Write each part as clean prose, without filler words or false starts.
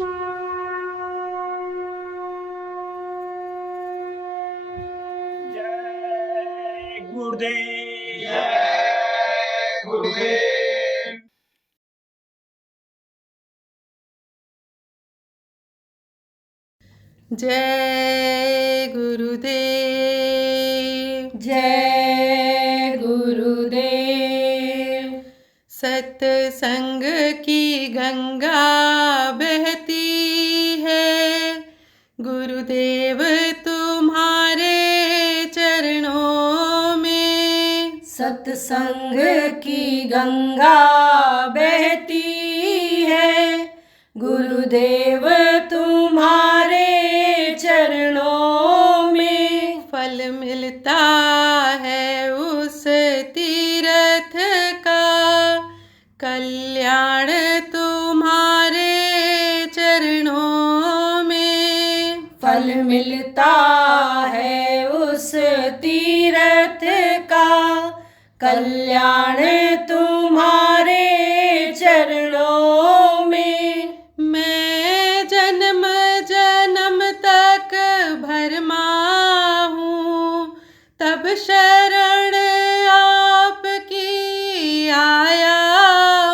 जय गुरुदेव। जय गुरुदेव। जय गुरुदेव। जय गुरुदेव। सत्संग की गंगा बहती है, गुरुदेव तुम्हारे चरणों में। सत्संग की गंगा बहती है, गुरुदेव तुम्हारे चरणों में। फल मिलता है उस तीर्थ का, कल्याण तुम्हारे चरणों में। फल मिलता है उस तीर्थ का, कल्याण तुम्हारे चरणों में। मैं जन्म जन्म तक भरमा हूँ, तब शरण आपकी आया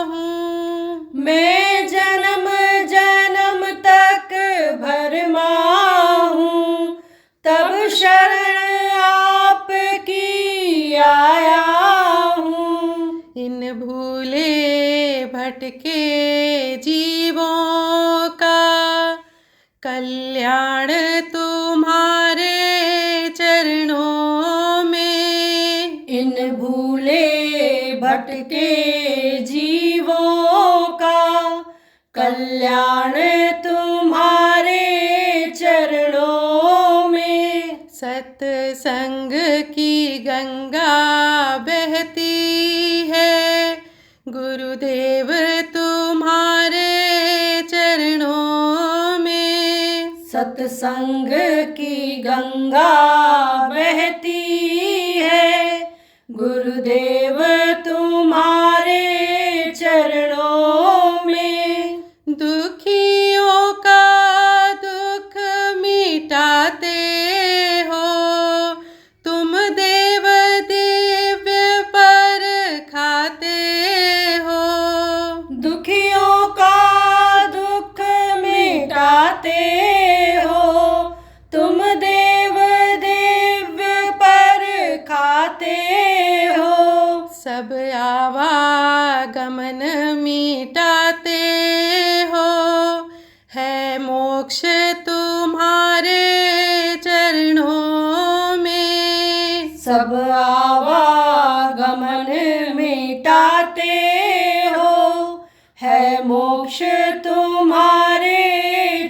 हूँ। मैं जन्म जन्म तक भरमा हूँ, तब शरण आपकी आया हूँ। इन भूले भटके जीवों का कल्याण तुम्हारे चरणों में। इन भूले भटके जीवों का कल्याण तुम्हारे चरणों में। सत्संग की गंगा बहती है, गुरुदेव तुम्हारे चरणों में। सत्संग की गंगा बहती है, गुरुदेव तुम्हारे चरणों में। दुखियों का दुख मिटाते हो तुम, देव दिव्य पर खाते हो। दुखियों का दुख मिटाते हो तुम, देव दिव्य पर खाते हो। सब आवागमन मिटाते हो, है मोक्ष तुम्हारे चरणों में। सब आवागमन मिटाते हो, है मोक्ष तुम्हारे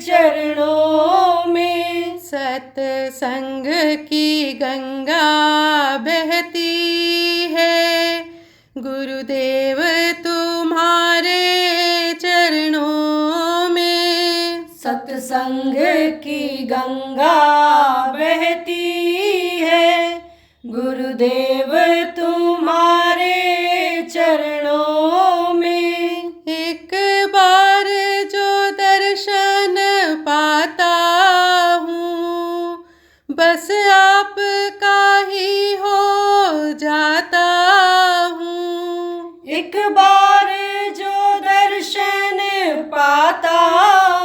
चरणों में। सत्संग की गंगा बहती है, गुरुदेव तुम्हारे चरणों में। सत्संग की गंगा बहती है, गुरुदेव तुम्हारे चरणों में। एक बार जो दर्शन पाता हूँ, बस आपका ही हो जाता हूँ। एक बार जो दर्शन पाता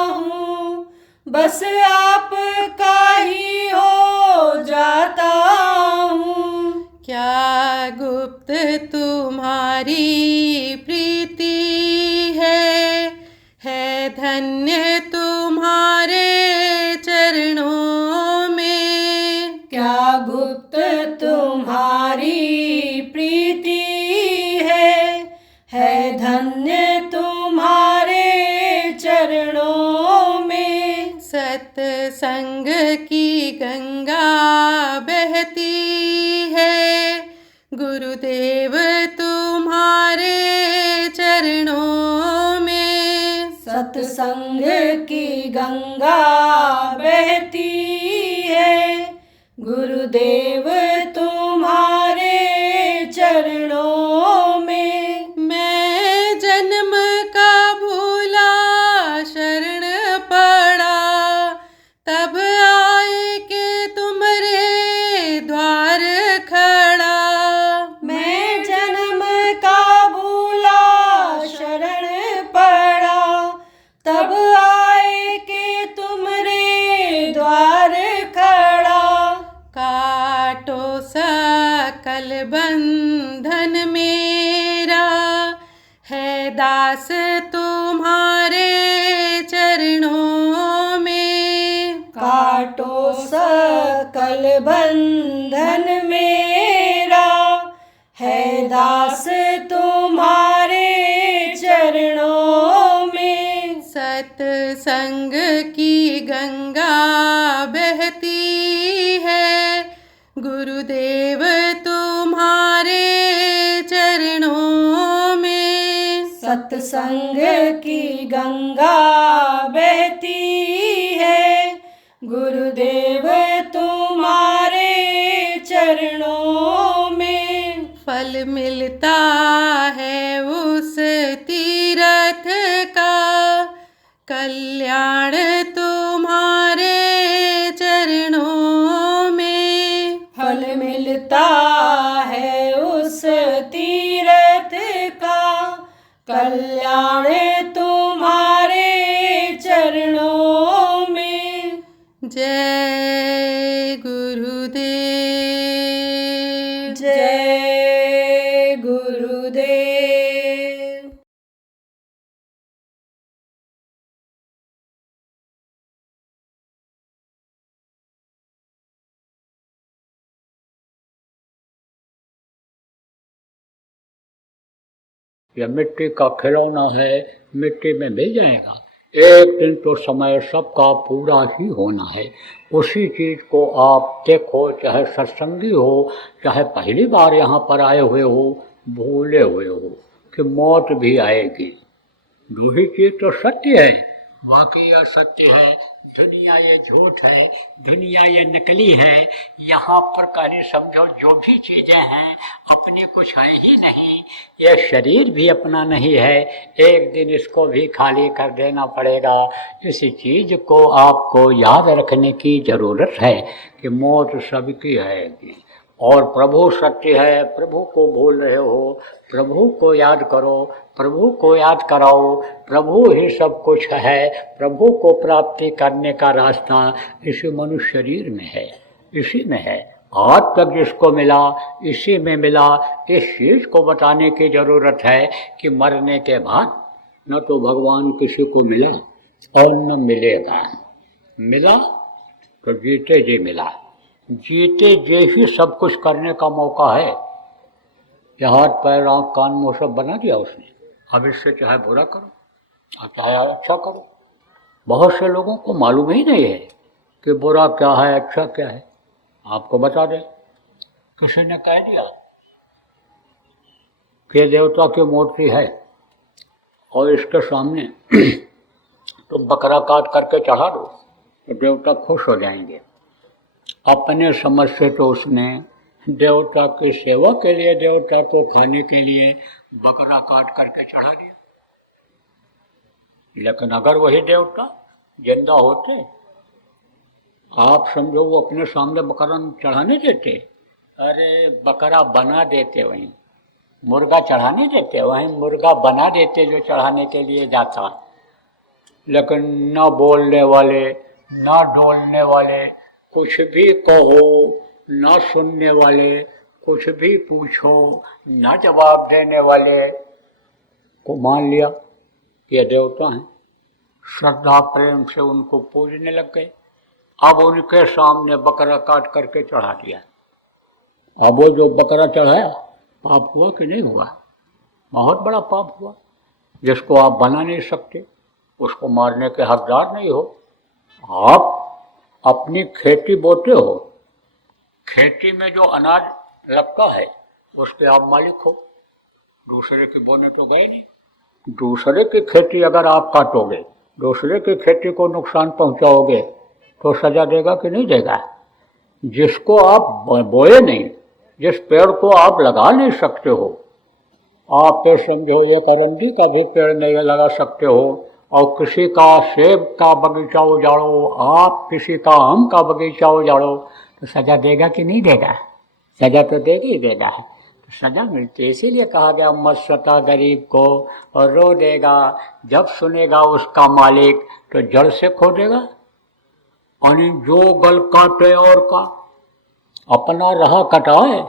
हूँ, बस आपका ही हो जाता हूँ। क्या गुप्त तुम्हारी प्रीति है धन्य तुम्हारे चरणों में। क्या गुप्त तुम्हारी प्रीति है धन्य तुम्हारे चरणों में। सत्संग की गंगा बहती है, गुरुदेव तुम्हारे चरणों में। सत्संग की गंगा बहती है, गुरुदेव तुम्हारे चरणों में। मैं जन्म का भूला शरण बंधन मेरा है दास तुम्हारे चरणों में। काटो सकल बंधन मेरा है दास तुम्हारे चरणों में। सत्संग की गंगा बहती है गुरुदेव तुम्हारे चरणों में। सत्संग की गंगा बहती है गुरुदेव तुम्हारे चरणों में। फल मिलता है उस तीर्थ का कल्याण तुम्हारे चरणों में। फल मिलता है उस तीर्थ का कल्याण तुम्हारे चरणों में। जय गुरुदेव। जय गुरुदेव। यह मिट्टी का खिलौना है, मिट्टी में मिल जाएगा। एक दिन तो समय सबका पूरा ही होना है। उसी चीज़ को आप देखो, चाहे सत्संगी हो, चाहे पहली बार यहाँ पर आए हुए हो, भूले हुए हो कि मौत भी आएगी। दो ही चीज़ तो सत्य है, वाकई यह सत्य है। दुनिया ये झूठ है, दुनिया ये नकली है। यहाँ पर कहीं समझो जो भी चीज़ें हैं अपनी कुछ है ही नहीं। ये शरीर भी अपना नहीं है, एक दिन इसको भी खाली कर देना पड़ेगा। इसी चीज़ को आपको याद रखने की ज़रूरत है कि मौत सबकी आएगी और प्रभु सत्य है। प्रभु को भूल रहे हो, प्रभु को याद करो, प्रभु को याद कराओ। प्रभु ही सब कुछ है। प्रभु को प्राप्ति करने का रास्ता इसी मनुष्य शरीर में है, इसी में है। आज तक जिसको मिला इसी में मिला। इस चीज़ को बताने की ज़रूरत है कि मरने के बाद न तो भगवान किसी को मिला और न मिलेगा। मिला तो जीते जी मिला, जीते जी ही सब कुछ करने का मौका है। ये हाथ पैर आँख कान मुँह सब बना दिया उसने। अब इससे चाहे बुरा करो और चाहे अच्छा करो। बहुत से लोगों को मालूम ही नहीं है कि बुरा क्या है, अच्छा क्या है। आपको बता दें, किसी ने कह दिया कि देवता की मूर्ति है और इसके सामने तो बकरा काट करके चढ़ा दो तो देवता खुश हो जाएंगे। अपने समझ से तो उसने देवता की सेवा के लिए, देवता को खाने के लिए बकरा काट करके चढ़ा दिया। लेकिन अगर वही देवता जिंदा होते, आप समझो वो अपने सामने बकरा चढ़ाने देते? अरे बकरा बना देते, वहीं मुर्गा चढ़ाने देते, वहीं मुर्गा बना देते जो चढ़ाने के लिए जाता। लेकिन न बोलने वाले, न डोलने वाले, कुछ भी कहो ना सुनने वाले, कुछ भी पूछो ना जवाब देने वाले को मान लिया कि ये देवता हैं। श्रद्धा प्रेम से उनको पूजने लग गए। अब उनके सामने बकरा काट करके चढ़ा दिया। अब वो जो बकरा चढ़ाया पाप हुआ कि नहीं हुआ? बहुत बड़ा पाप हुआ। जिसको आप बना नहीं सकते उसको मारने के हकदार नहीं हो। आप अपनी खेती बोते हो, खेती में जो अनाज लगता है उसके आप मालिक हो। दूसरे की बोने तो गए नहीं। दूसरे की खेती अगर आप काटोगे, दूसरे की खेती को नुकसान पहुंचाओगे तो सजा देगा कि नहीं देगा? जिसको आप बोए नहीं, जिस पेड़ को आप लगा नहीं सकते हो, आप तो समझो एक अरंडी का भी पेड़ नहीं लगा सकते हो, और किसी का सेब का बगीचा उजाड़ो, आप किसी का आम का बगीचा उजाड़ो तो सजा देगा कि नहीं देगा? सजा तो देगा ही देगा। तो सजा मिलती है। इसीलिए कहा गया मत सता गरीब को, और रो देगा जब सुनेगा उसका मालिक तो जड़ से खो देगा। और जो गल काटे और का अपना रहा कटाए,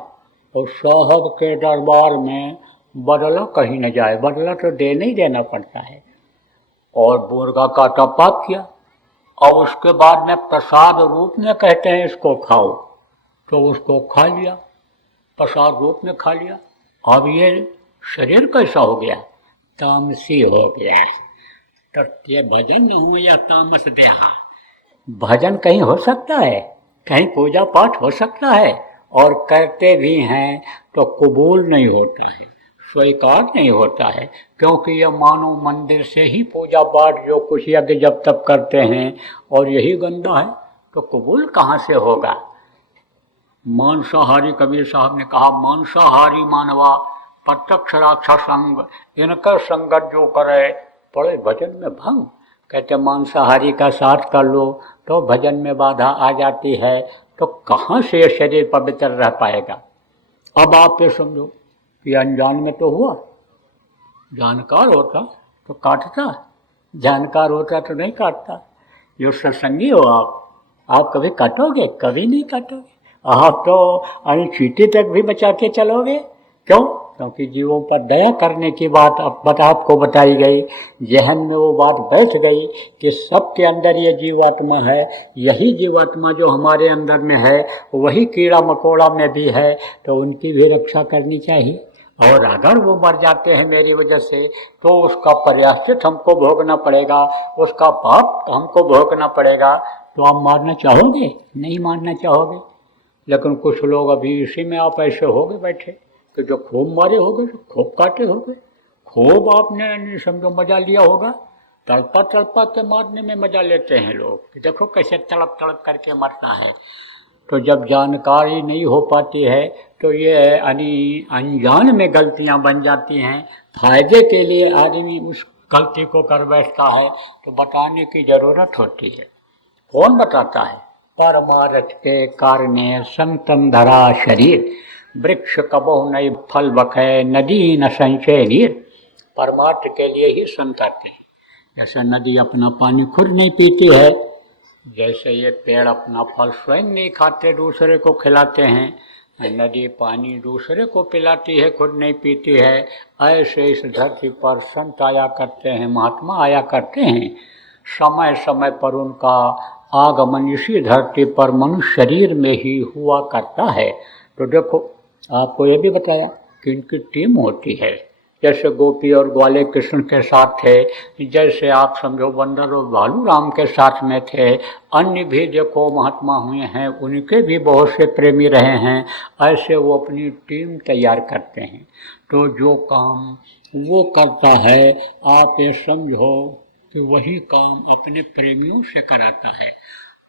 और साहब के दरबार में बदला कहीं न जाए, बदला तो देना ही देना पड़ता है। और मुर्गा काटा पाप किया, और उसके बाद में प्रसाद रूप में कहते हैं इसको खाओ, तो उसको खा लिया, प्रसाद रूप में खा लिया। अब ये शरीर कैसा हो गया? तामसी हो गया। तो ये भजन हो या तामस देहा? भजन कहीं हो सकता है, कहीं पूजा पाठ हो सकता है, और करते भी हैं तो कबूल नहीं होता है, स्वीकार नहीं होता है, क्योंकि यह मानव मंदिर से ही पूजा पाठ जो कुछ यज्ञ जब तक करते हैं और यही गंदा है, तो कबूल कहाँ से होगा? मांसाहारी, कबीर साहब ने कहा, मांसाहारी मानवा प्रत्यक्ष राक्षस संग, इनका संगत जो करे पड़े भजन में भंग। कहते मांसाहारी का साथ कर लो तो भजन में बाधा आ जाती है, तो कहाँ से ये शरीर पवित्र रह पाएगा? अब आप ये समझो कि अनजान में तो हुआ, जानकार होता तो काटता, जानकार होता तो नहीं काटता। जो सत्संगी हो आप कभी काटोगे? कभी नहीं काटोगे। आप तो चींटी तक भी बचा के चलोगे। क्यों? क्योंकि जीवों पर दया करने की बात आपको बताई गई, जहन में वो बात बैठ गई कि सबके अंदर ये जीवात्मा है, यही जीवात्मा जो हमारे अंदर में है वही कीड़ा मकोड़ा में भी है, तो उनकी भी रक्षा करनी चाहिए। और अगर वो मर जाते हैं मेरी वजह से, तो उसका प्रायश्चित हमको भोगना पड़ेगा, उसका पाप हमको भोगना पड़ेगा। तो आप मारना चाहोगे? नहीं मारना चाहोगे। लेकिन कुछ लोग अभी इसी में आप ऐसे हो गए बैठे कि जो खूब मारे हो गए, खूब काटे हो गए, खूब आपने समझो मजा लिया होगा। तड़पा तड़पा के मारने में मजा लेते हैं लोग कि देखो कैसे तड़प तड़प करके मरता है। तो जब जानकारी नहीं हो पाती है तो ये अनजान में गलतियां बन जाती हैं। फायदे के लिए आदमी उस गलती को कर बैठता है, तो बताने की जरूरत होती है। कौन बताता है? परमारथ के कारणे संतन धरा शरीर, वृक्ष कबहु नहीं फल बखे, नदी न संचय नीर। परमार्थ के लिए ही संत आते हैं। जैसे नदी अपना पानी खुद नहीं पीती है, जैसे ये पेड़ अपना फल स्वयं नहीं खाते, दूसरे को खिलाते हैं, नदी पानी दूसरे को पिलाती है, खुद नहीं पीती है। ऐसे इस धरती पर संत आया करते हैं, महात्मा आया करते हैं। समय समय पर उनका आगमन इसी धरती पर मनुष्य शरीर में ही हुआ करता है। तो देखो, आपको ये भी बताया कि इनकी टीम होती है। जैसे गोपी और ग्वाले कृष्ण के साथ थे, जैसे आप समझो बंदर और भालू राम के साथ में थे। अन्य भी देखो महात्मा हुए हैं, उनके भी बहुत से प्रेमी रहे हैं। ऐसे वो अपनी टीम तैयार करते हैं। तो जो काम वो करता है, आप ये समझो कि वही काम अपने प्रेमियों से कराता है।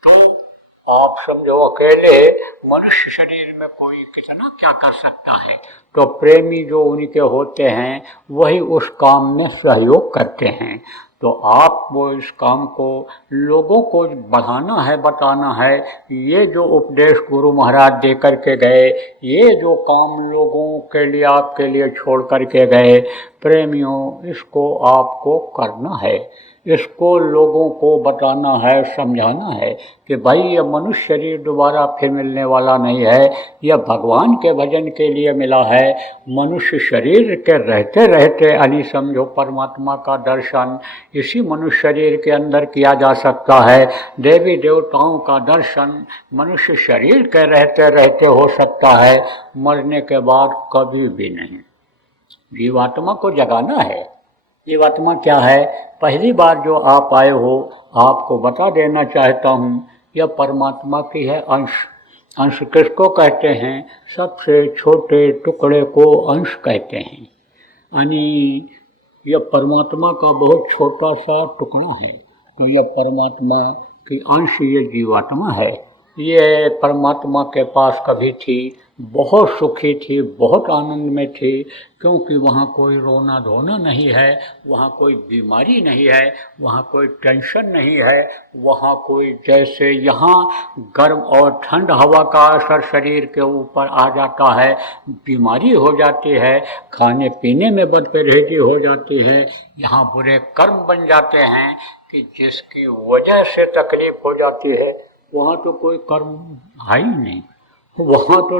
तो आप समझो अकेले मनुष्य शरीर में कोई कितना क्या कर सकता है, तो प्रेमी जो उनके होते हैं वही उस काम में सहयोग करते हैं। तो आप वो इस काम को लोगों को बढ़ाना है, बताना है। ये जो उपदेश गुरु महाराज दे करके गए, ये जो काम लोगों के लिए आपके लिए छोड़ करके गए, प्रेमियों, इसको आपको करना है। इसको लोगों को बताना है, समझाना है कि भाई ये मनुष्य शरीर दोबारा फिर मिलने वाला नहीं है, यह भगवान के भजन के लिए मिला है। मनुष्य शरीर के रहते रहते समझो परमात्मा का दर्शन इसी मनुष्य शरीर के अंदर किया जा सकता है। देवी देवताओं का दर्शन मनुष्य शरीर के रहते रहते हो सकता है, मरने के बाद कभी भी नहीं। जीवात्मा को जगाना है। जीवात्मा क्या है? पहली बार जो आप आए हो, आपको बता देना चाहता हूँ, यह परमात्मा की है अंश। अंश किसको कहते हैं? सबसे छोटे टुकड़े को अंश कहते हैं। यानी यह परमात्मा का बहुत छोटा सा टुकड़ा है। तो यह परमात्मा की अंश ये जीवात्मा है। ये परमात्मा के पास कभी थी, बहुत सुखी थी, बहुत आनंद में थी, क्योंकि वहाँ कोई रोना धोना नहीं है, वहाँ कोई बीमारी नहीं है, वहाँ कोई टेंशन नहीं है, वहाँ कोई जैसे यहाँ गर्म और ठंड हवा का असर शरीर के ऊपर आ जाता है, बीमारी हो जाती है, खाने पीने में बदपरहेजी हो जाती है, यहाँ बुरे कर्म बन जाते हैं कि जिसकी वजह से तकलीफ हो जाती है, वहाँ तो कोई कर्म है ही नहीं। वहाँ तो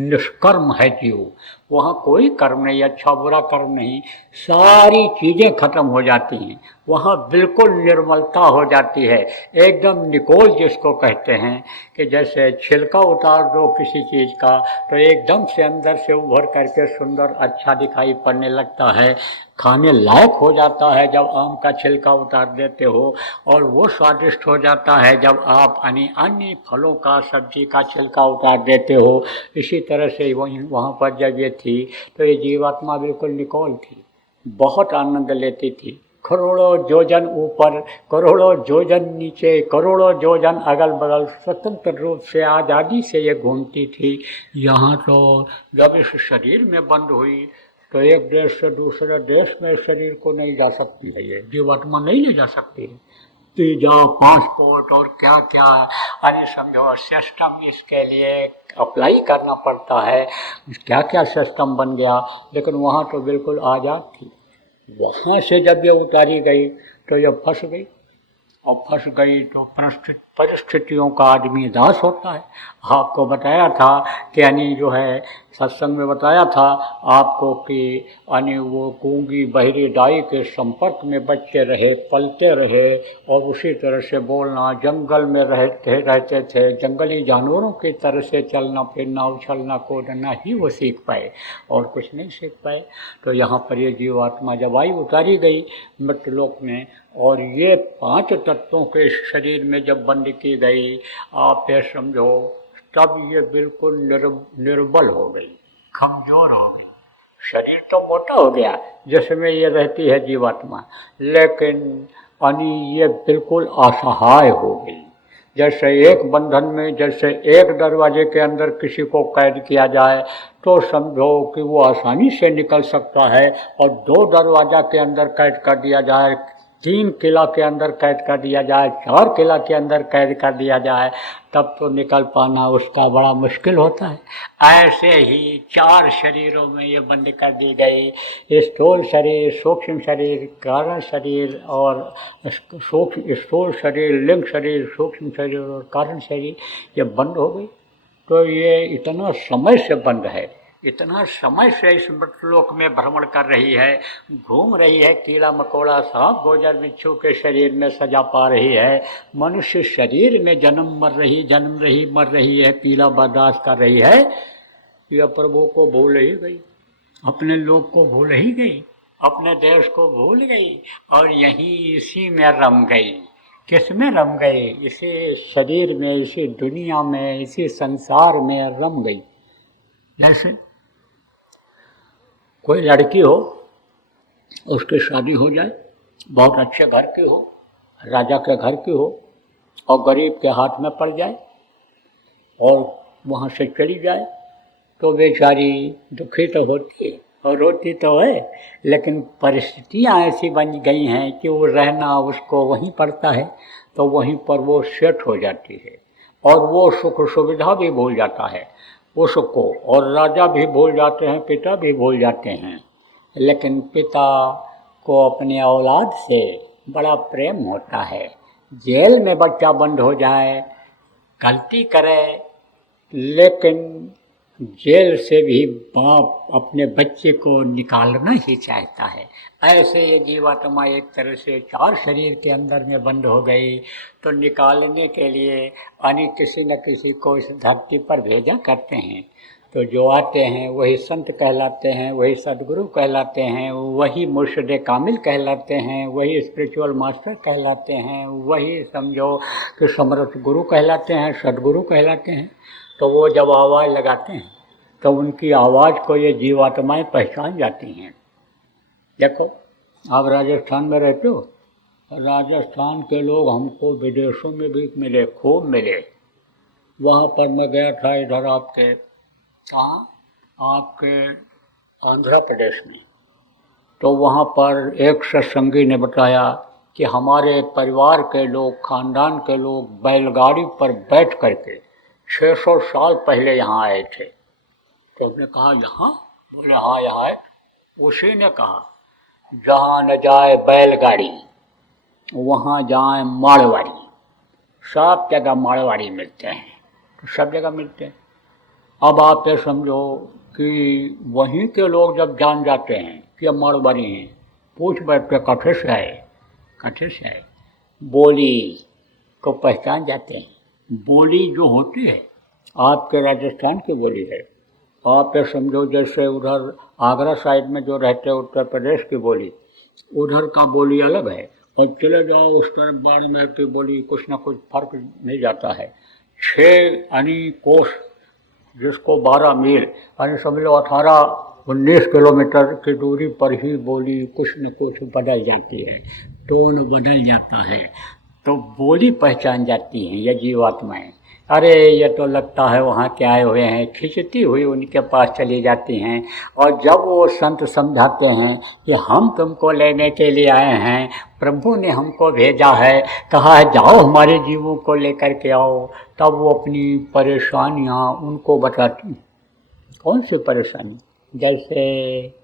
निष्कर्म है जीव, वहाँ कोई कर्म नहीं, अच्छा बुरा कर्म नहीं, सारी चीज़ें खत्म हो जाती हैं, वहाँ बिल्कुल निर्मलता हो जाती है, एकदम निकोल जिसको कहते हैं कि जैसे छिलका उतार दो किसी चीज़ का तो एकदम से अंदर से उभर करके सुंदर अच्छा दिखाई पड़ने लगता है, खाने लायक हो जाता है जब आम का छिलका उतार देते हो, और वो स्वादिष्ट हो जाता है जब आप अन्य फलों का सब्जी का छिलका उतार देते हो। इसी तरह से वहाँ पर जब ये थी तो ये जीवात्मा बिल्कुल निकोल थी, बहुत आनंद लेती थी, करोड़ों योजन ऊपर, करोड़ों योजन नीचे, करोड़ों योजन अगल बगल स्वतंत्र रूप से आज़ादी से ये घूमती थी। यहाँ तो जब इस शरीर में बंद हुई तो एक देश से दूसरे देश में शरीर को नहीं जा सकती है, ये जीवात्मा नहीं ले जा सकती है। वीजा, पासपोर्ट और क्या क्या अन्य समझो सिस्टम इसके लिए अप्लाई करना पड़ता है, क्या क्या सिस्टम बन गया, लेकिन वहाँ तो बिल्कुल आज़ाद थी। वहाँ से जब ये उतारी गई तो ये फंस गई, और फंस गई तो परिस्थितियों का आदमी दास होता है। आपको बताया था कि यानी जो है सत्संग में बताया था आपको कि यानी वो गूंगी बहरी दाई के संपर्क में बच्चे रहे, पलते रहे, और उसी तरह से बोलना, जंगल में रहते थे, जंगली जानवरों की तरह से चलना फिरना, उछलना कूदना ही वो सीख पाए, और कुछ नहीं सीख पाए। तो यहाँ पर ये जीवात्मा जब आई उतारी गई मृत्युलोक में, और ये 5 तत्वों के शरीर में जब बंद की गई, आप ये समझो तब ये बिल्कुल निर्बल हो गई, कमजोर हो गई। शरीर तो मोटा हो गया जिसमें ये रहती है जीवात्मा, लेकिन ये बिल्कुल असहाय हो गई। जैसे एक बंधन में, जैसे एक दरवाजे के अंदर किसी को कैद किया जाए तो समझो कि वो आसानी से निकल सकता है, और 2 दरवाजा के अंदर कैद कर दिया जाए, 3 किला के अंदर कैद कर दिया जाए, 4 किला के अंदर कैद कर दिया जाए, तब तो निकल पाना उसका बड़ा मुश्किल होता है। ऐसे ही 4 शरीरों में ये बंद कर दी गई, स्थूल शरीर, सूक्ष्म शरीर, कारण शरीर और स्थूल शरीर, लिंग शरीर, सूक्ष्म शरीर और कारण शरीर, ये बंद हो गई। तो ये इतना समय से बंद है, इतना समय से इस मृत्युलोक में भ्रमण कर रही है, घूम रही है, कीड़ा मकोड़ा सांप गोजर बिच्छू के शरीर में सजा पा रही है, मनुष्य शरीर में जन्म रही मर रही है, पीड़ा बर्दाश्त कर रही है। यह प्रभु को भूल ही गई, अपने लोग को भूल ही गई, अपने देश को भूल गई, और यहीं इसी में रम गई। किस में रम गई? इसी शरीर में, इसी दुनिया में, इसी संसार में रम गई। जैसे कोई लड़की हो, उसकी शादी हो जाए, बहुत अच्छे घर की हो, राजा के घर की हो, और गरीब के हाथ में पड़ जाए और वहाँ से चली जाए, तो बेचारी दुखी तो होती है और रोती तो है, लेकिन परिस्थितियाँ ऐसी बन गई हैं कि वो रहना उसको वहीं पड़ता है, तो वहीं पर वो सेट हो जाती है, और वो सुख सुविधा भी भूल जाता है उसको, और राजा भी भूल जाते हैं, पिता भी भूल जाते हैं। लेकिन पिता को अपने औलाद से बड़ा प्रेम होता है। जेल में बच्चा बंद हो जाए, गलती करे, लेकिन जेल से भी बाप अपने बच्चे को निकालना ही चाहता है। ऐसे ये जीवात्मा एक तरह से 4 शरीर के अंदर में बंद हो गई, तो निकालने के लिए किसी न किसी को इस धरती पर भेजा करते हैं। तो जो आते हैं वही संत कहलाते हैं, वही सदगुरु कहलाते हैं, वही मुर्शिद कामिल कहलाते हैं, वही स्पिरिचुअल मास्टर कहलाते हैं, वही समझो कि समर्थ गुरु कहलाते हैं, सदगुरु कहलाते हैं। तो वो जब आवाज़ लगाते हैं तो उनकी आवाज़ को ये जीवात्माएं पहचान जाती हैं। देखो, आप राजस्थान में रहते हो, राजस्थान के लोग हमको विदेशों में भी मिले, खूब मिले। वहाँ पर मैं गया था, इधर आपके कहाँ, आपके आंध्र प्रदेश में। तो वहाँ पर एक सत्संगी ने बताया कि हमारे परिवार के लोग, खानदान के लोग बैलगाड़ी पर बैठ करके 600 साल पहले यहाँ आए थे। तो उसने कहा यहाँ? बोले हाँ यहाँ है। उसी ने कहा जहाँ न जाए बैलगाड़ी वहाँ जाए मारवाड़ी। सब जगह मारवाड़ी मिलते हैं, तो सब जगह मिलते हैं। अब आप ये समझो कि वहीं के लोग जब जान जाते हैं कि अब मारवाड़ी हैं, पूछ बैठते कथे से आए, कथे से आए, बोली को पहचान जाते हैं। बोली जो होती है आपके राजस्थान की बोली है। आप ये समझो जैसे उधर आगरा साइड में जो रहते हैं उत्तर प्रदेश की बोली, उधर का बोली अलग है, और चले जाओ उस तरफ बाड़मेर की बोली कुछ ना कुछ फर्क नहीं जाता है। 6 कोस जिसको 12 मील यानी समझ लो 18-19 किलोमीटर की दूरी पर ही बोली कुछ न कुछ बदल जाती है, टोन बदल जाता है, तो बोली पहचान जाती है ये जीवात्माएँ। अरे ये तो लगता है वहाँ के आए हुए हैं, खिंचती हुई उनके पास चली जाती हैं। और जब वो संत समझाते हैं कि हम तुमको लेने के लिए आए हैं, प्रभु ने हमको भेजा है, कहा है जाओ हमारे जीवों को लेकर के आओ, तब वो अपनी परेशानियाँ उनको बताती हैं। कौन सी परेशानी? जैसे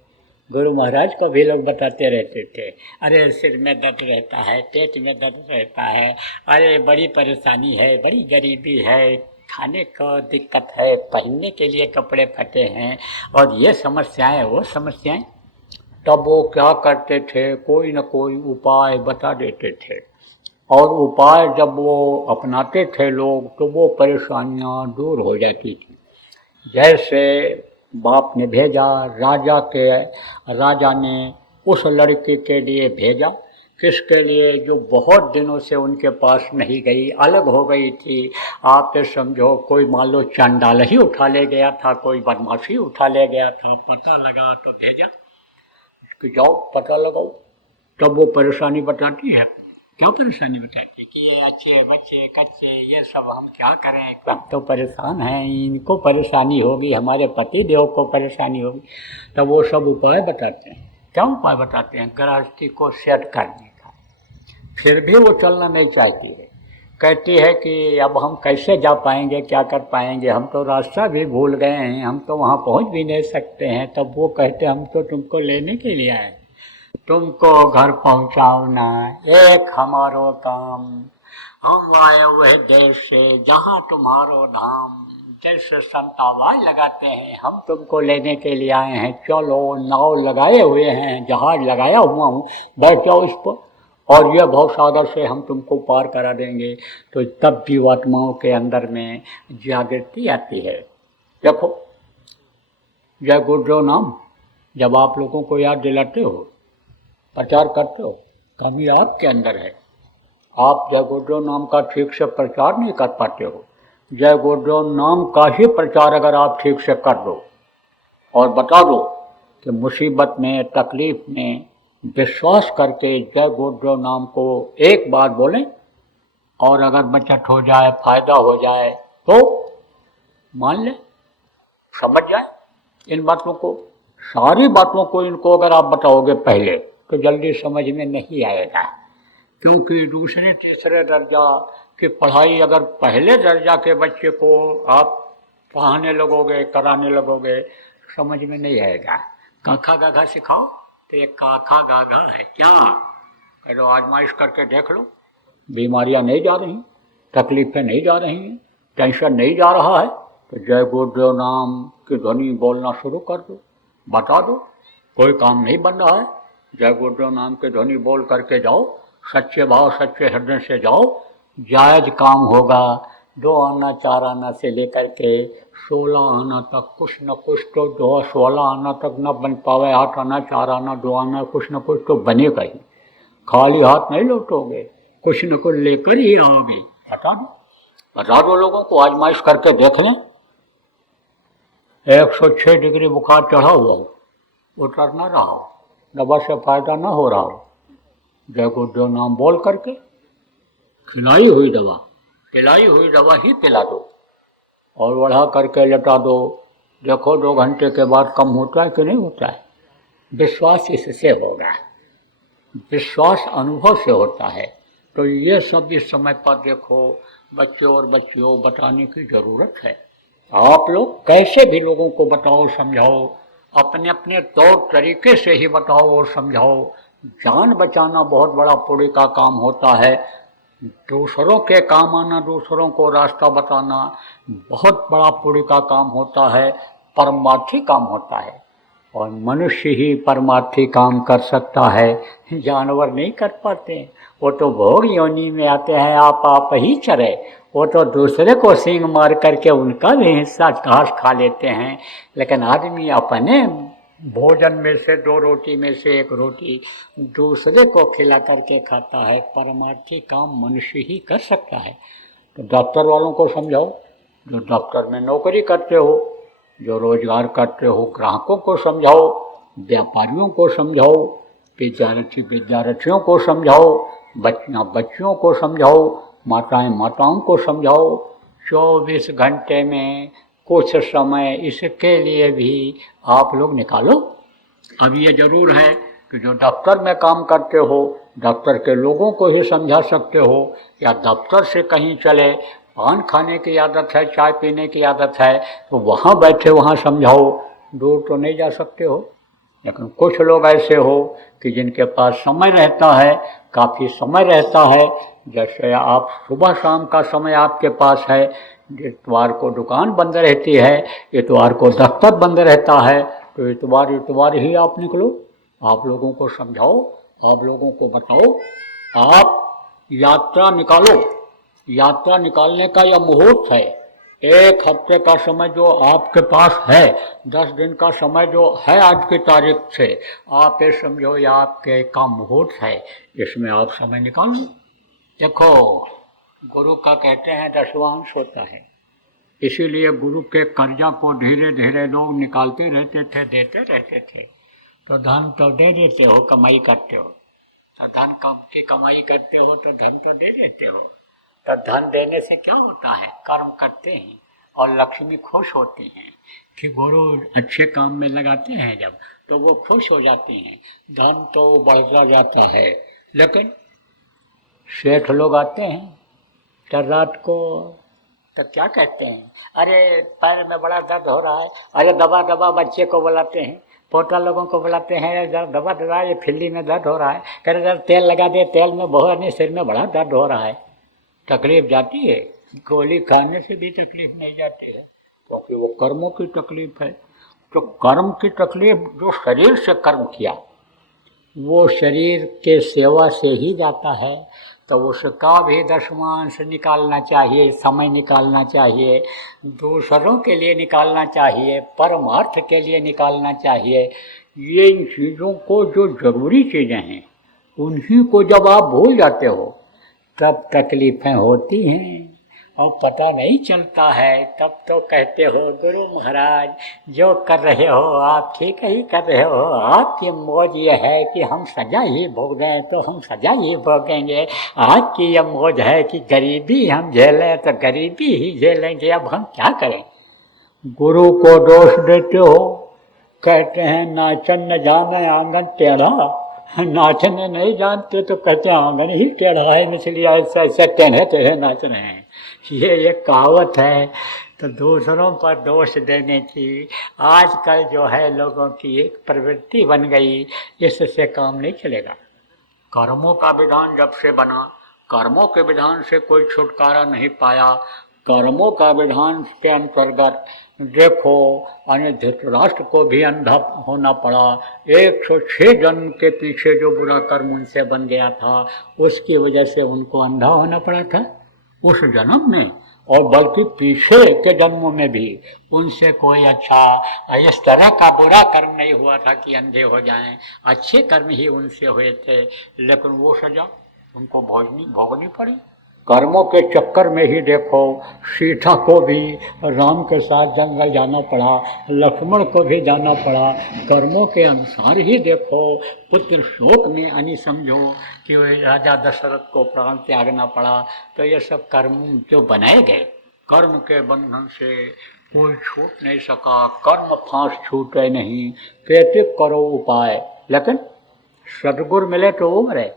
गुरु महाराज को भी लोग बताते रहते थे, अरे सिर में दर्द रहता है, पेट में दर्द रहता है, अरे बड़ी परेशानी है, बड़ी गरीबी है, खाने को दिक्कत है, पहनने के लिए कपड़े फटे हैं, और ये समस्याएं वो समस्याएं। तब वो क्या करते थे, कोई न कोई उपाय बता देते थे, और उपाय जब वो अपनाते थे लोग तो वो परेशानियां दूर हो जाती थी। जैसे बाप ने भेजा, राजा ने उस लड़के के लिए भेजा, किसके लिए? जो बहुत दिनों से उनके पास नहीं गई, अलग हो गई थी। आप ये समझो कोई मान लो चंडाल ही उठा ले गया था, कोई बदमाशी उठा ले गया था, पता लगा तो भेजा कि जाओ पता लगाओ। तब वो परेशानी बताती है। क्या परेशानी बताती कि ये अच्छे बच्चे कच्चे ये सब हम क्या करें, सब तो परेशान हैं, इनको परेशानी होगी, हमारे पति देव को परेशानी होगी। तब वो सब उपाय बताते हैं। क्या उपाय बताते हैं? गृहस्थी को सेट करने का। फिर भी वो चलना नहीं चाहती है, कहती है कि अब हम कैसे जा पाएंगे, क्या कर पाएंगे, हम तो रास्ता भी भूल गए हैं, हम तो वहाँ पहुँच भी नहीं सकते हैं। तब वो कहते हम तो तुमको लेने के लिए आए, तुमको घर पहुँचाना एक हमारो काम, हम आए हुए देश से जहाँ तुम्हारो धाम। जैसे संत आवाज लगाते हैं, हम तुमको लेने के लिए आए हैं, चलो, नाव लगाए हुए हैं, जहाज लगाया हुआ हूँ, बैठ जाओ इस पर, और यह भवसागर से हम तुमको पार करा देंगे। तो तब जीवात्माओं के अंदर में जागृति आती है। देखो, जय गुरुदेव नाम जब आप लोगों को याद दिलाते हो, प्रचार करते हो, कमी आपके अंदर है। आप जय गुरुदेव नाम का ठीक से प्रचार नहीं कर पाते हो। जय गुरुदेव नाम का ही प्रचार अगर आप ठीक से कर दो और बता दो कि मुसीबत में, तकलीफ में विश्वास करके जय गुरुदेव नाम को एक बार बोलें, और अगर बचत हो जाए, फायदा हो जाए तो मान ले, समझ जाए इन बातों को। सारी बातों को इनको अगर आप बताओगे पहले तो जल्दी समझ में नहीं आएगा, क्योंकि दूसरे तीसरे दर्जा की पढ़ाई अगर पहले दर्जा के बच्चे को आप पढ़ाने लगोगे, कराने लगोगे, समझ में नहीं आएगा। काखा गाघा सिखाओ तो ये काखा गाघा है क्या? अरे आजमाइश करके देख लो, बीमारियां नहीं जा रही, तकलीफें नहीं जा रही हैं, टेंशन नहीं जा रहा है, तो जय गुरुदेव नाम की ध्वनि बोलना शुरू कर दो, बता दो। कोई काम नहीं बन रहा है, जय गुरुदेव नाम के ध्वनि बोल करके जाओ, सच्चे भाव सच्चे हृदय से जाओ, जायज काम होगा। 2 आना 4 आना से लेकर के 16 आना तक कुछ न कुछ तो 16 आना तक न बन पावे, 8 आना 4 आना 2 आना कुछ न कुछ तो बनेगा ही। खाली हाथ नहीं लौटोगे, कुछ न कुछ लेकर ही आओगे। बता दो लोगों को, आजमाइश करके देख लें। 106 डिग्री बुखार चढ़ा हुआ हो, उतर ना रहा हो, दवा से फायदा ना हो रहा हो, जय गुरुदेव नाम बोल करके खिलाई हुई दवा, पिलाई हुई दवा ही पिला दो और बढ़ा करके लटा दो। देखो 2 घंटे के बाद कम होता है कि नहीं होता है। विश्वास इससे होगा, विश्वास अनुभव से होता है। तो ये सब इस समय पर देखो बच्चों और बच्चियों बताने की ज़रूरत है। आप लोग कैसे भी लोगों को बताओ, समझाओ, अपने अपने तौर तरीके से ही बताओ और समझाओ। जान बचाना बहुत बड़ा पुण्य का काम होता है। दूसरों के काम आना, दूसरों को रास्ता बताना बहुत बड़ा पुण्य का काम होता है, परमार्थी काम होता है। और मनुष्य ही परमार्थी काम कर सकता है, जानवर नहीं कर पाते। वो तो भोग योनि में आते हैं, आप ही चरे। वो तो दूसरे को सींग मार करके उनका भी हिस्सा घास खा लेते हैं। लेकिन आदमी अपने भोजन में से 2 रोटी में से 1 रोटी दूसरे को खिला करके खाता है। परमार्थी काम मनुष्य ही कर सकता है। तो डॉक्टर वालों को समझाओ, जो डॉक्टर में नौकरी करते हो, जो रोजगार करते हो, ग्राहकों को समझाओ, व्यापारियों को समझाओ, विद्यार्थियों को समझाओ, बच्चियों को समझाओ, माताओं को समझाओ। 24 घंटे में कुछ समय इसके लिए भी आप लोग निकालो। अब ये जरूर है कि जो दफ्तर में काम करते हो, दफ्तर के लोगों को ही समझा सकते हो, या दफ्तर से कहीं चले, पान खाने की आदत है, चाय पीने की आदत है, तो वहाँ बैठे वहाँ समझाओ। दूर तो नहीं जा सकते हो। लेकिन कुछ लोग ऐसे हो कि जिनके पास समय रहता है, काफ़ी समय रहता है। जैसे आप सुबह शाम का समय आपके पास है, इतवार को दुकान बंद रहती है, इतवार को दफ्तर बंद रहता है, तो इतवार ही आप निकलो। आप लोगों को समझाओ, आप लोगों को बताओ, आप यात्रा निकालो। यात्रा निकालने का यह मुहूर्त है। 1 हफ्ते का समय जो आपके पास है, 10 दिन का समय जो है आज की तारीख से, आप ये समझो ये आपके का मुहूर्त है, इसमें आप समय निकालो। देखो, गुरु का कहते हैं 10वां अंश होता है, इसीलिए गुरु के कर्जा को धीरे धीरे लोग निकालते रहते थे, देते रहते थे। तो धन तो दे देते हो, कमाई करते हो, तो धन की कमाई करते हो तो धन तो दे देते हो। तो धन देने से क्या होता है? कर्म करते हैं और लक्ष्मी खुश होती हैं कि गुरु अच्छे काम में लगाते हैं जब, तो वो खुश हो जाते हैं, धन तो बढ़ता जाता है। लेकिन सेठ लोग आते हैं तो रात को तो क्या कहते हैं, अरे पैर में बड़ा दर्द हो रहा है, अरे दबा दबा, बच्चे को बुलाते हैं, पोता लोगों को बुलाते हैं, दबा दबा, ये फिल्ली में दर्द हो रहा है, कह रहे तेल लगा दे, तेल में बहुत नहीं, सिर में बड़ा दर्द हो रहा है। तकलीफ जाती है, गोली खाने से भी तकलीफ नहीं जाती है, क्योंकि वो कर्मों की तकलीफ है। तो कर्म की तकलीफ जो शरीर से कर्म किया, वो शरीर के सेवा से ही जाता है। तो उसका भी 10वां अंश निकालना चाहिए, समय निकालना चाहिए, दूसरों के लिए निकालना चाहिए, परमार्थ के लिए निकालना चाहिए। ये इन चीज़ों को जो जरूरी चीज़ें हैं, उन्हीं को जब आप भूल जाते हो तब तकलीफ़ें होती हैं और पता नहीं चलता है। तब तो कहते हो गुरु महाराज जो कर रहे हो आप ठीक ही कर रहे हो, आपकी मौज ये है कि हम सजा ही भोगें तो हम सजा ही भोगेंगे। आपकी ये मौज है कि गरीबी हम झेलें तो गरीबी ही झेलेंगे, अब हम क्या करें। गुरु को दोष देते हो, कहते हैं नाचन न जाने आंगन टेढ़ा, नाचने नहीं जानते तो कहते हैं आंगन ही टेढ़ा है, इसलिए ऐसे ऐसे टेढ़े टेढ़े नाच रहे हैं। ये कहावत है। तो दूसरों पर दोष देने की आजकल जो है लोगों की एक प्रवृत्ति बन गई, इससे काम नहीं चलेगा। कर्मों का विधान जब से बना, कर्मों के विधान से कोई छुटकारा नहीं पाया। कर्मों का विधान के अंतर्गत देखो, धृतराष्ट्र को भी अंधा होना पड़ा। 106 जन्म के पीछे जो बुरा कर्म उनसे बन गया था, उसकी वजह से उनको अंधा होना पड़ा था उस जन्म में, और बल्कि पीछे के जन्मों में भी उनसे कोई अच्छा इस तरह का बुरा कर्म नहीं हुआ था कि अंधे हो जाएं। अच्छे कर्म ही उनसे हुए थे, लेकिन वो सजा उनको भोगनी पड़ी। कर्मों के चक्कर में ही देखो, सीता को भी राम के साथ जंगल जाना पड़ा, लक्ष्मण को भी जाना पड़ा। कर्मों के अनुसार ही देखो, पुत्र शोक में यानी समझो कि राजा दशरथ को प्राण त्यागना पड़ा। तो ये सब कर्म जो बनाए गए, कर्म के बंधन से कोई छूट नहीं सका। कर्म फांस छूटे नहीं, कहते करो उपाय, लेकिन सदगुरु मिले तो वो मरे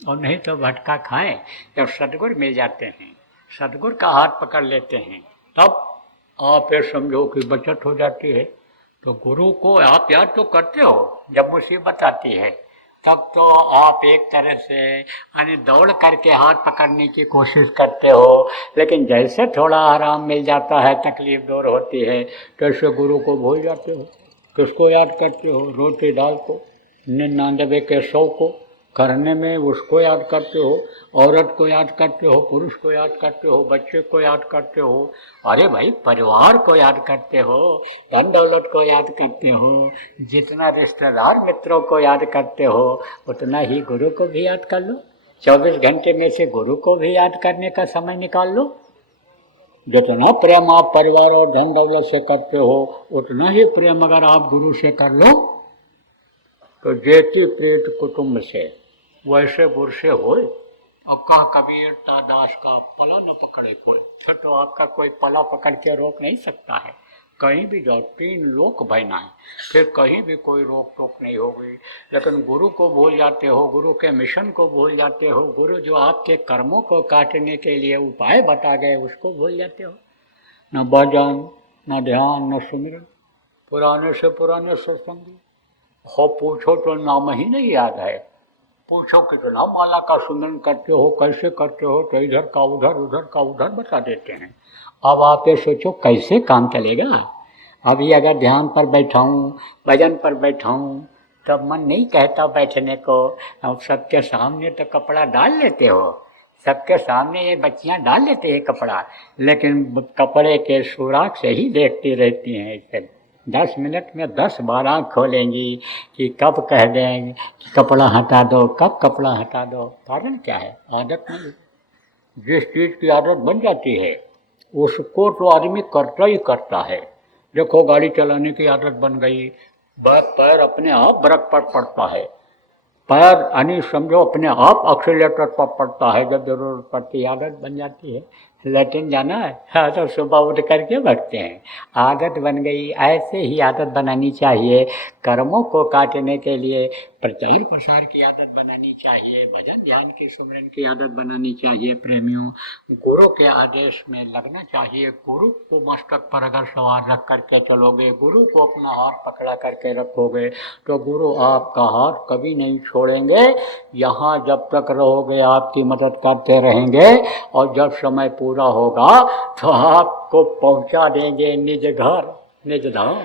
और नहीं तो भटका खाएं। जब सदगुरु मिल जाते हैं, सदगुरु का हाथ पकड़ लेते हैं, तब आप ये समझो कि बचत हो जाती है। तो गुरु को आप याद तो करते हो जब मुसीबत आती है, तब तो आप एक तरह से यानी दौड़ करके हाथ पकड़ने की कोशिश करते हो, लेकिन जैसे थोड़ा आराम मिल जाता है, तकलीफ दूर होती है, तो ऐसे गुरु को भूल जाते हो। किसको याद करते हो? रोटी दाल को, 99 के 100 को करने में उसको याद करते हो, औरत को याद करते हो, पुरुष को याद करते हो, बच्चे को याद करते हो, अरे भाई परिवार को याद करते हो, धन दौलत को याद करते हो, जितना रिश्तेदार मित्रों को याद करते हो उतना ही गुरु को भी याद कर लो। 24 घंटे में से गुरु को भी याद करने का समय निकाल लो। जितना प्रेम आप परिवार और धन दौलत से करते हो उतना ही प्रेम अगर आप गुरु से कर लो तो जेती प्रीत कुटुंब से वैसे गुरु से होए। और कहा कबीर दास का पला न पकड़े कोई, तो आपका कोई पला पकड़ के रोक नहीं सकता है। कहीं भी जाओ 3 लोक बहना है, फिर कहीं भी कोई रोक टोक नहीं होगी। लेकिन गुरु को भूल जाते हो, गुरु के मिशन को भूल जाते हो, गुरु जो आपके कर्मों को काटने के लिए उपाय बता गए उसको भूल जाते हो। न भजन, न ध्यान, न सुमिरन, पुराने से पुराने सत्संगी हो पूछो तो नाम ही नहीं याद है। पूछो कितना माला का सुमिरन करते हो, कैसे करते हो, तो इधर का उधर, उधर का उधर बता देते हैं। अब आप ये सोचो कैसे काम चलेगा। अभी अगर ध्यान पर बैठा हूँ, भजन पर बैठा हूँ, तब मन नहीं कहता बैठने को। अब सबके सामने तो कपड़ा डाल लेते हो, सबके सामने ये बच्चियाँ डाल लेते हैं कपड़ा, लेकिन कपड़े के सुराख से ही देखती रहती हैं। इसे 10 मिनट में 10 बार आँख खोलेंगी कि कब कह देंगे कि कपड़ा हटा दो, कब कपड़ा हटा दो। कारण क्या है? आदत नहीं। जिस चीज़ की आदत बन जाती है उसको तो आदमी करता ही करता है। देखो गाड़ी चलाने की आदत बन गई, पैर अपने आप ब्रेक पर पड़ता है, पैर यानी समझो अपने आप एक्सीलेटर पर पड़ता है जब जरूरत पड़ती है। आदत बन जाती है। लैट्रिन जाना है तो सुबह उठ करके बैठते हैं, आदत बन गई। ऐसे ही आदत बनानी चाहिए। कर्मों को काटने के लिए प्रचार प्रसार की आदत बनानी चाहिए, भजन ध्यान की सुमिरन की आदत बनानी चाहिए। प्रेमियों, गुरु के आदेश में लगना चाहिए। गुरु को मस्तक पर अगर सवार रख करके चलोगे, गुरु को अपना हाथ पकड़ा करके रखोगे, तो गुरु आपका हाथ कभी नहीं छोड़ेंगे। यहाँ जब तक रहोगे आपकी मदद करते रहेंगे, और जब समय पूरा होगा तो आपको पहुँचा देंगे निज घर निज धाम।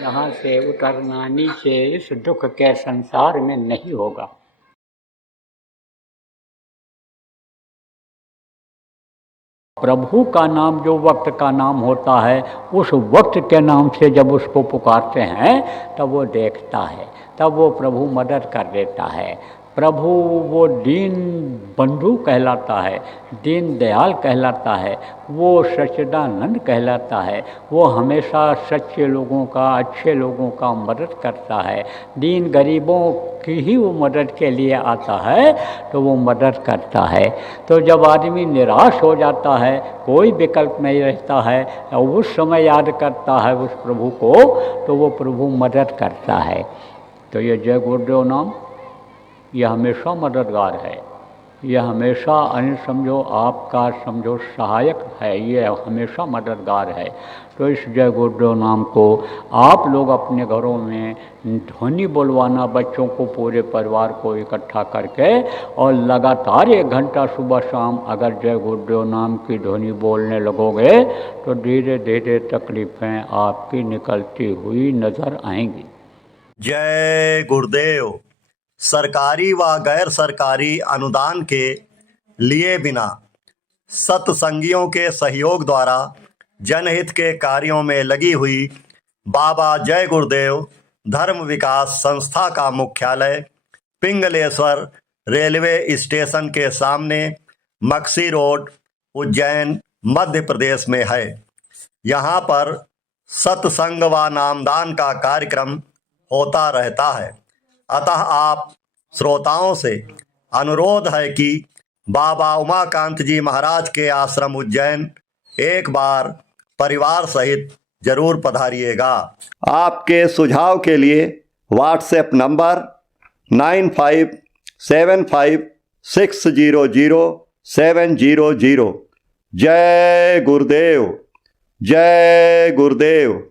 यहाँ से उतरना नीचे इस दुख के संसार में नहीं होगा। प्रभु का नाम जो वक्त का नाम होता है, उस वक्त के नाम से जब उसको पुकारते हैं तब वो देखता है, तब वो प्रभु मदद कर देता है। प्रभु वो दीन बंधु कहलाता है, दीन दयाल कहलाता है, वो सच्चिदानंद कहलाता है। वो हमेशा सच्चे लोगों का, अच्छे लोगों का मदद करता है। दीन गरीबों की ही वो मदद के लिए आता है तो वो मदद करता है। तो जब आदमी निराश हो जाता है, कोई विकल्प नहीं रहता है, और उस समय याद करता है उस प्रभु को, तो वो प्रभु मदद करता है। तो ये जय गुरुदेव नाम यह हमेशा मददगार है, यह हमेशा समझो आपका समझो सहायक है, ये हमेशा मददगार है। तो इस जय गुरुदेव नाम को आप लोग अपने घरों में ध्वनि बोलवाना, बच्चों को, पूरे परिवार को इकट्ठा करके, और लगातार 1 घंटा सुबह शाम अगर जय गुरुदेव नाम की ध्वनि बोलने लगोगे तो धीरे धीरे तकलीफ़ें आपकी निकलती हुई नज़र आएंगी। जय गुरुदेव। सरकारी व गैर सरकारी अनुदान के लिए बिना सत्संगियों के सहयोग द्वारा जनहित के कार्यों में लगी हुई बाबा जय गुरुदेव धर्म विकास संस्था का मुख्यालय पिंगलेश्वर रेलवे स्टेशन के सामने, मक्सी रोड, उज्जैन, मध्य प्रदेश में है। यहाँ पर सत्संग व नामदान का कार्यक्रम होता रहता है। अतः आप श्रोताओं से अनुरोध है कि बाबा उमाकांत जी महाराज के आश्रम उज्जैन एक बार परिवार सहित जरूर पधारिएगा। आपके सुझाव के लिए व्हाट्सएप नंबर 9575600700। जय गुरुदेव, जय गुरुदेव।